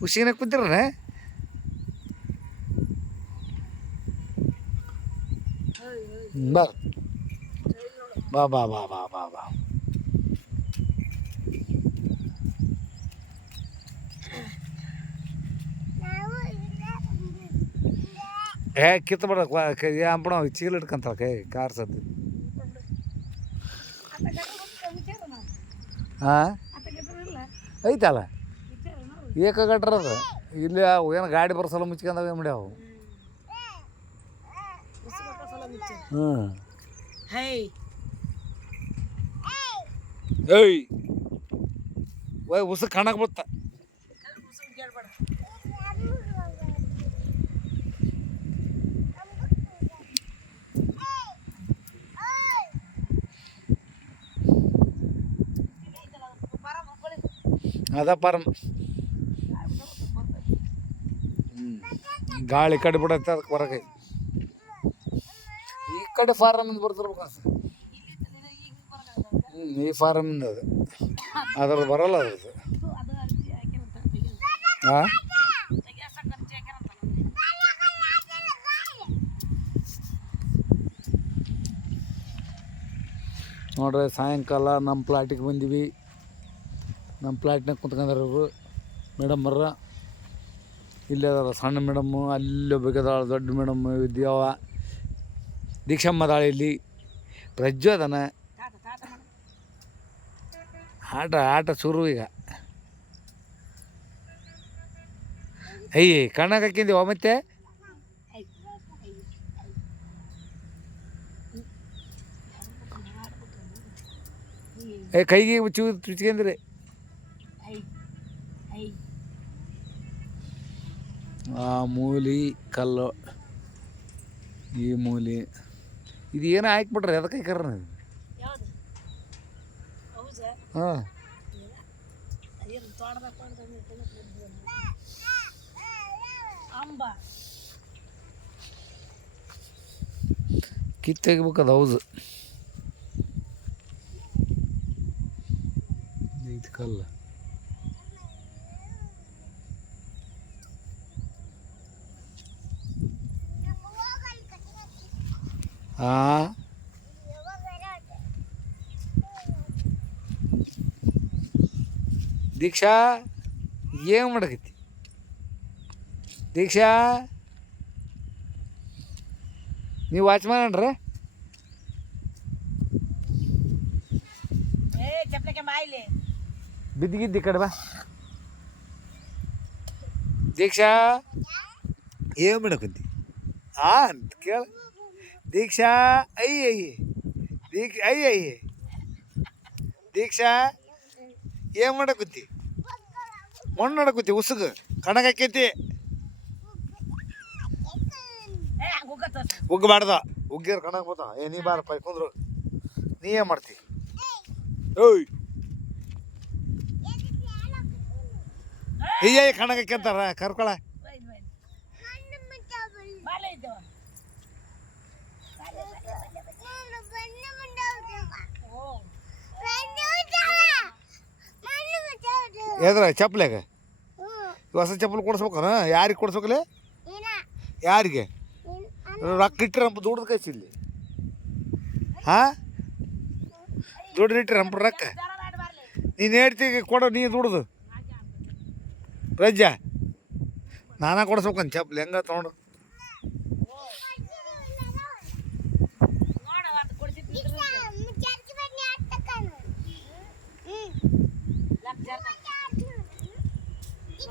ಖುಷಿನ ಕುಂತಿರ ಬಾ ಬಾ ಬಾ ಬಾ ಬಾ ಬಾ ಬಾ ಕಿತ್ತ ಬಿಡ ಅಂಬಣ ಚೀಲ ಇಟ್ಕೊಂತಾಳ ಕೈ ಕಾರ್ಸದ್ದು ಹಾಂ ಐತಲ್ಲ ಏಕಗಟ್ರ ಅದು ಇಲ್ಲಿ ಏನು ಗಾಡಿ ಬರೋ ಮುಚ್ಕೊಂಡಾವ ಏನು ಮಾಡ್ಯಾವು ಹ್ಞೂ ಏಯ್ ಉಸ ಕಾಣಕ್ಕೆ ಬತ್ತ ಅದ ಪಾರಮ್ ಗಾಳಿ ಕಡೆ ಬಿಡತ್ತೆ ಅದಕ್ಕೆ ಹೊರಗೆ ಈ ಕಡೆ ಫಾರಮಿಂದ ಬರ್ತಿರ್ಬೇಕು ಈ ಫಾರಮಿಂದ ಅದು ಅದ್ರದ್ದು ಬರಲ್ಲ ಅದ್ರದ್ದು ಹಾಂ ನೋಡ್ರಿ ಸಾಯಂಕಾಲ ನಮ್ಮ ಪ್ಲಾಟಿಗೆ ಬಂದೀವಿ. ನಮ್ಮ ಪ್ಲಾಟ್ನಾಗ ಕುಂತ್ಕೊಂಡ್ರು ಮೇಡಮ್ಮರ ಇಲ್ಲೇ ಅದಾರ ಸಣ್ಣ ಮೇಡಮ್ಮು, ಅಲ್ಲಿ ಬೇಕದಾಳ ದೊಡ್ಡ ಮೇಡಮ್ಮು ವಿದ್ಯಾವ, ದೀಕ್ಷಮ್ಮ ಅದಾಳ, ಇಲ್ಲಿ ಪ್ರಜ್ಜು ಅದಾನ. ಆಟ ಶುರು ಈಗ. ಅಯ್ಯ ಕಣ್ಣಾಗ ಹಾಕಿಂದೀವ ಮತ್ತೆ ಕೈಗೆ ಚುಚ್ಕೊಂಡ್ರಿ ಆ ಮೂಲಿ ಕಲ್ಲು ಈ ಮೂಲಿ ಇದು ಏನೋ ಹಾಕ್ಬಿಟ್ರಿ ಅದಕ್ಕೆ ಹಾಕ್ಯಾರ ಹಾಂ ಕಿತ್ತಾಗಬೇಕದು ಹೌದು ಇದು ಕಲ್ಲು. ಹಾಂ ದೀಕ್ಷಾ ಏನು ಮಾಡಕತ್ತಿ? ದೀಕ್ಷಾ ನೀವು ವಾಚ್ಮ್ಯಾನ್ ಅನ್ರಿ? ಬಿದ್ದಿಗಿದ್ದಿ ಕಡೆ ಬಾ. ದೀಕ್ಷಾ ಏನು ಮಾಡಕತ್ತಿ? ಅಂತ ಕೇಳ. ದೀಕ್ಷಾ ಅಯ್ಯ ಅಯ್ಯ ದೀಕ್ಷಾ ಏನು ಮಾಡಕತ್ತಿ? ಮಣ್ಣು ನಡಕತ್ತಿ ಉಸುಗ ಕಣಗಾಕೈತಿ ಉಗ್ಗಬಾರ್ದ. ಉಗ್ಗಿರ ಕಣಕ್ ಬತ್ತ. ನೀ ಬಾರಪ್ಪ ಕುಂದ್ರು. ನೀ ಏನು ಮಾಡ್ತಿ? ಓಯ್ ಅಯ್ಯ ಕಣಗಾಕಂತಾರ ಕರ್ಕೊಳ. ಎದ್ರ ಚಪ್ಪಲಿಯಾಗ ಹೊಸ ಚಪ್ಪಲ್ ಕೊಡ್ಸ್ಬೇಕನ? ಯಾರಿಗೆ ಕೊಡ್ಸ್ಬೇಕಲ್ಲ? ಯಾರಿಗೆ ರೊಕ್ಕ ಇಟ್ಟಿರಂಪ ದುಡ್ದು ಕೈಸಿಲ್ಲಿ? ಹಾಂ ದುಡ್ಡು ಇಟ್ಟಿರಂಪ ರೊಕ್ಕ ನೀನು ಹೇಳ್ತೀವಿ ಕೊಡೋ. ನೀ ದುಡ್ದು ರಜ್ಜ ನಾನಾ ಕೊಡ್ಸ್ಬೇಕಂತ ಚಪ್ಪಲಿ ಹೆಂಗ ತೊಗೊಂಡು